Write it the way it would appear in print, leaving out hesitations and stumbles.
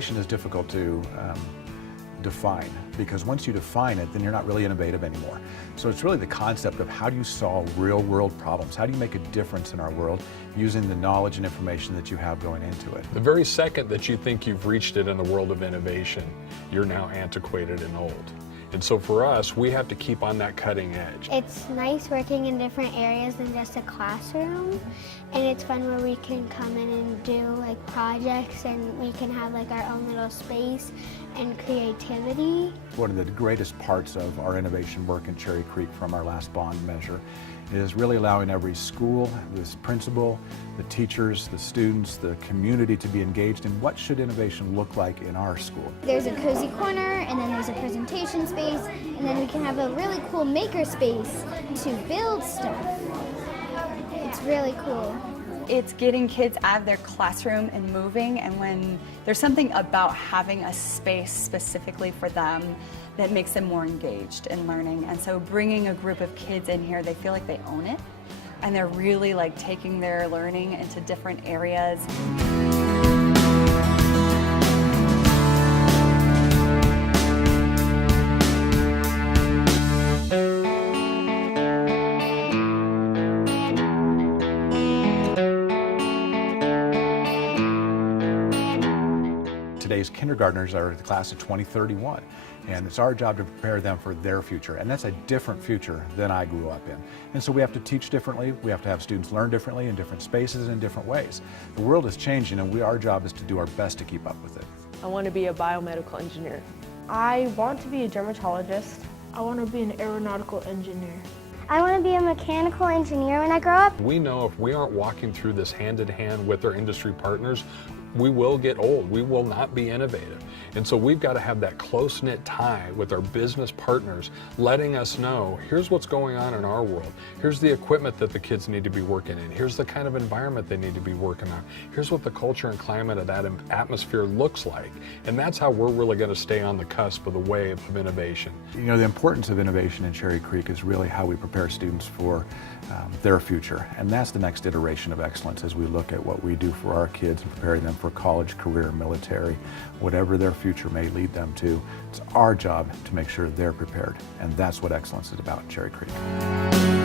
innovation is difficult to define, because once you define it, then you're not really innovative anymore. So it's really the concept of how do you solve real world problems? How do you make a difference in our world using the knowledge and information that you have going into it? The very second that you think you've reached it in the world of innovation, you're now antiquated and old. And so for us, we have to keep on that cutting edge. It's nice working in different areas than just a classroom, and it's fun where we can come in and do like projects, and we can have like our own little space and creativity. One of the greatest parts of our innovation work in Cherry Creek from our last bond measure is really allowing every school, the principal, the teachers, the students, the community to be engaged in what should innovation look like in our school. There's a cozy corner, and then there's a presentation space, and then we can have a really cool maker space to build stuff. It's really cool. It's getting kids out of their classroom and moving, and when there's something about having a space specifically for them that makes them more engaged in learning. And so bringing a group of kids in here, they feel like they own it, and they're really like taking their learning into different areas. Today's kindergartners are the class of 2031, and it's our job to prepare them for their future, and that's a different future than I grew up in. And so we have to teach differently, we have to have students learn differently in different spaces and in different ways. The world is changing, and our job is to do our best to keep up with it. I want to be a biomedical engineer. I want to be a dermatologist. I want to be an aeronautical engineer. I want to be a mechanical engineer when I grow up. We know if we aren't walking through this hand in hand with our industry partners, we will get old. We will not be innovative. And so we've got to have that close-knit tie with our business partners, letting us know, here's what's going on in our world. Here's the equipment that the kids need to be working in. Here's the kind of environment they need to be working on. Here's what the culture and climate of that atmosphere looks like. And that's how we're really going to stay on the cusp of the wave of innovation. You know, the importance of innovation in Cherry Creek is really how we prepare students for their future. And that's the next iteration of excellence as we look at what we do for our kids and preparing them for college, career, military, whatever their future may lead them to. It's our job to make sure they're prepared. And that's what excellence is about in Cherry Creek.